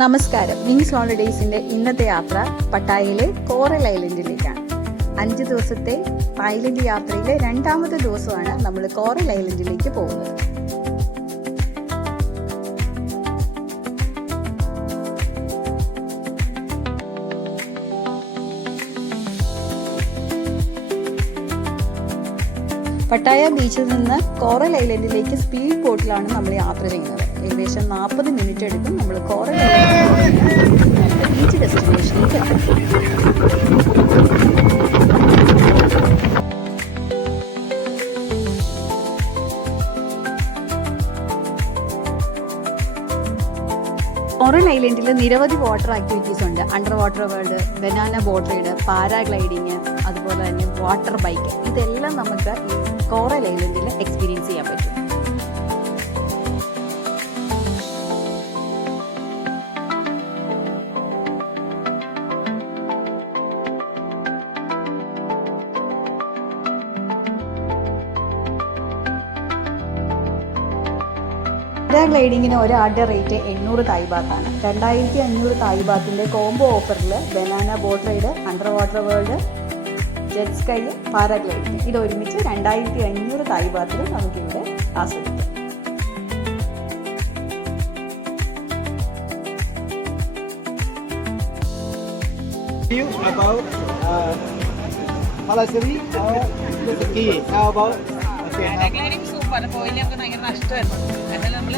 നമസ്കാരം. വിങ്സ് ഹോളിഡേയ്സിന്റെ ഇന്നത്തെ യാത്ര പട്ടായയിലെ കോറൽ ഐലൻഡിലേക്കാണ്. 5 ദിവസത്തെ തായ്ലൻഡ് യാത്രയിലെ രണ്ടാമത്തെ ദിവസമാണ് നമ്മൾ കോറൽ ഐലൻഡിലേക്ക് പോകുന്നത്. പട്ടായ ബീച്ചിൽ നിന്ന് കോറൽ ഐലൻഡിലേക്ക് സ്പീഡ് ബോട്ടിലാണ് നമ്മൾ യാത്ര ചെയ്യുന്നത്. ഏകദേശം 40 മിനിറ്റ് എടുക്കും നമ്മൾ കോറൽ ഐലൻഡിൽ ബീച്ച് ഡെസ്റ്റിനേഷനിലേക്ക് എത്താൻ. കോറൽ ഐലൻഡിൽ നിരവധി വാട്ടർ ആക്ടിവിറ്റീസ് ഉണ്ട്. Under water world, banana boat ride, paragliding, അതുപോലെ തന്നെ വാട്ടർ ബൈക്ക്. ഇതെല്ലാം നമുക്ക് ഈ കോറൽ ഐലൻഡിൽ എക്സ്പീരിയൻസ് ചെയ്യാൻ പറ്റും. പാരാഗ്ലൈഡിങ്ങിന് ഒരാളുടെ റേറ്റ് 800 തായ് ബാത്താണ്. 2500 തായ് ബാത്തിന്റെ കോംബോ ഓഫറിൽ banana boat ride, under water world, jet sky, paragliding ഇത് ഒരുമിച്ച് 2500 തായ് ബാത്തിൽ നമുക്കിവിടെ ആസ്വദിക്കാം. Paragliding super. പോയില്ല നമുക്ക് ഭയങ്കര നഷ്ടമായിരുന്നു. എന്നാൽ നമ്മൾ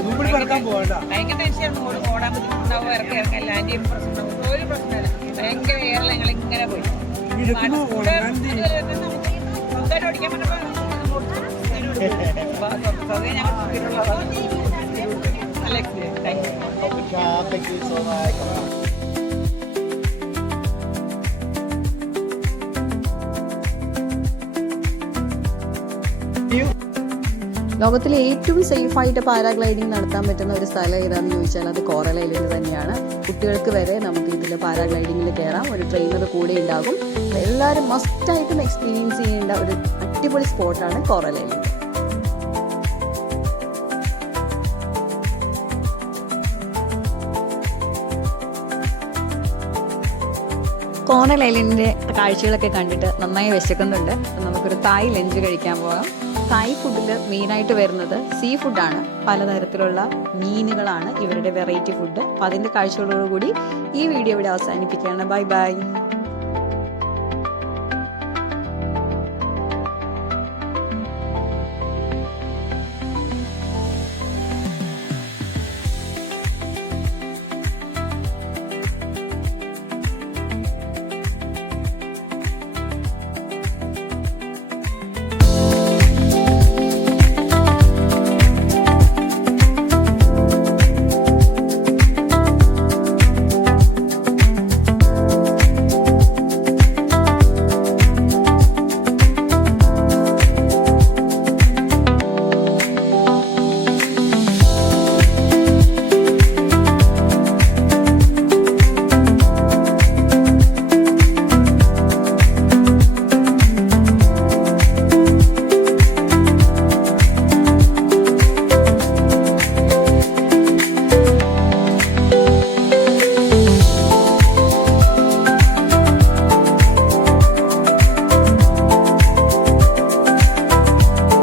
ഭയങ്കര ടെൻഷനാണ്. ഓടാൻ ബുദ്ധിമുട്ടുണ്ടാവും, ഇറക്കാം ലാൻഡ് ചെയ്യുമ്പോൾ പ്രശ്നമുണ്ടാവും. ഒരു പ്രശ്നമില്ല. ഭയങ്കര എയറിൽ ഞങ്ങൾ ഇങ്ങനെ പോയി സ്വന്തമായിട്ട് ഓടിക്കാൻ പറ്റുമ്പോൾ നല്ല എക്സ്പീരിയൻസ്. Thank you. ലോകത്തിലെ ഏറ്റവും സേഫായിട്ട് പാരാഗ്ലൈഡിങ് നടത്താൻ പറ്റുന്ന ഒരു സ്ഥലം ഏതാണെന്ന് ചോദിച്ചാൽ അത് കോറൽ ഐലൻഡ് തന്നെയാണ്. കുട്ടികൾക്ക് വരെ നമുക്ക് ഇതിൽ പാരാഗ്ലൈഡിങ്ങിൽ കയറാം. ഒരു ട്രെയിനർ കൂടെ ഉണ്ടാകും. എല്ലാവരും മസ്റ്റായിട്ടും എക്സ്പീരിയൻസ് ചെയ്യേണ്ട ഒരു അടിപൊളി സ്പോട്ടാണ് കോറൽ ഐലൻഡ്. കോറൽ ഐലൻഡിൻ്റെ കാഴ്ചകളൊക്കെ കണ്ടിട്ട് നന്നായി വിശക്കുന്നുണ്ട്. നമുക്കൊരു തായ് ലഞ്ച് കഴിക്കാൻ പോകാം. തായ് ഫുഡിൽ മെയിനായിട്ട് വരുന്നത് സീ ഫുഡാണ്. പലതരത്തിലുള്ള മീനുകളാണ് ഇവരുടെ വെറൈറ്റി ഫുഡ്. അപ്പോൾ അതിൻ്റെ കാഴ്ചകളോടുകൂടി ഈ വീഡിയോ ഇവിടെ അവസാനിപ്പിക്കുകയാണ്. Bye bye.